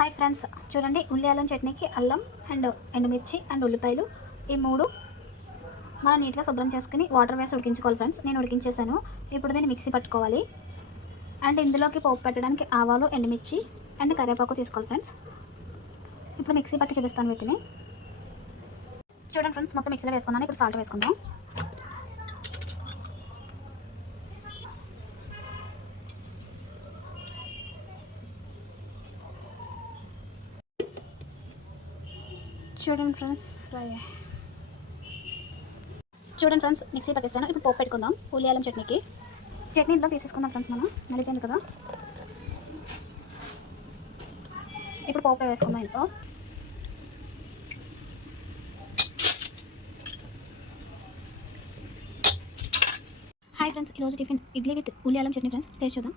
Hi friends, చూడండి ఉల్లి చట్నీకి అల్లం అండ్ ఎండుమిర్చి అండ్ ఉల్లిపాయలు ఈ మూడు మనం నీట్గా శుభ్రం చేసుకుని వాటర్ వేసి ఉడికించుకోవాలి ఫ్రెండ్స్. నేను ఉడికించేసాను. ఇప్పుడు దీన్ని మిక్సీ పట్టుకోవాలి. అండ్ ఇందులోకి పోపు పెట్టడానికి ఆవాలు, ఎండుమిర్చి అండ్ కరివేపాకు తీసుకోవాలి ఫ్రెండ్స్. ఇప్పుడు మిక్సీ పట్టి చూపిస్తాను వీటిని. చూడండి ఫ్రెండ్స్, మొత్తం మిక్సీలో వేసుకున్నాను. ఇప్పుడు సాల్ట్ వేసుకుందాం. చూడండి ఫ్రెండ్స్ మిక్సీ పట్టేసాను. ఇప్పుడు పోపు పెట్టుకుందాం. ఉల్లి చట్నీకి చట్నీ ఇందులో తీసేసుకుందాం ఫ్రెండ్స్. మనం నలిపోయింది కదా. ఇప్పుడు పోపు వేసుకుందాం. ఇంట్లో హాయ్ ఫ్రెండ్స్, ఈరోజు టిఫిన్ ఇడ్లీ విత్ ఉల్లి చట్నీ ఫ్రెండ్స్. టేస్ట్ చూద్దాం.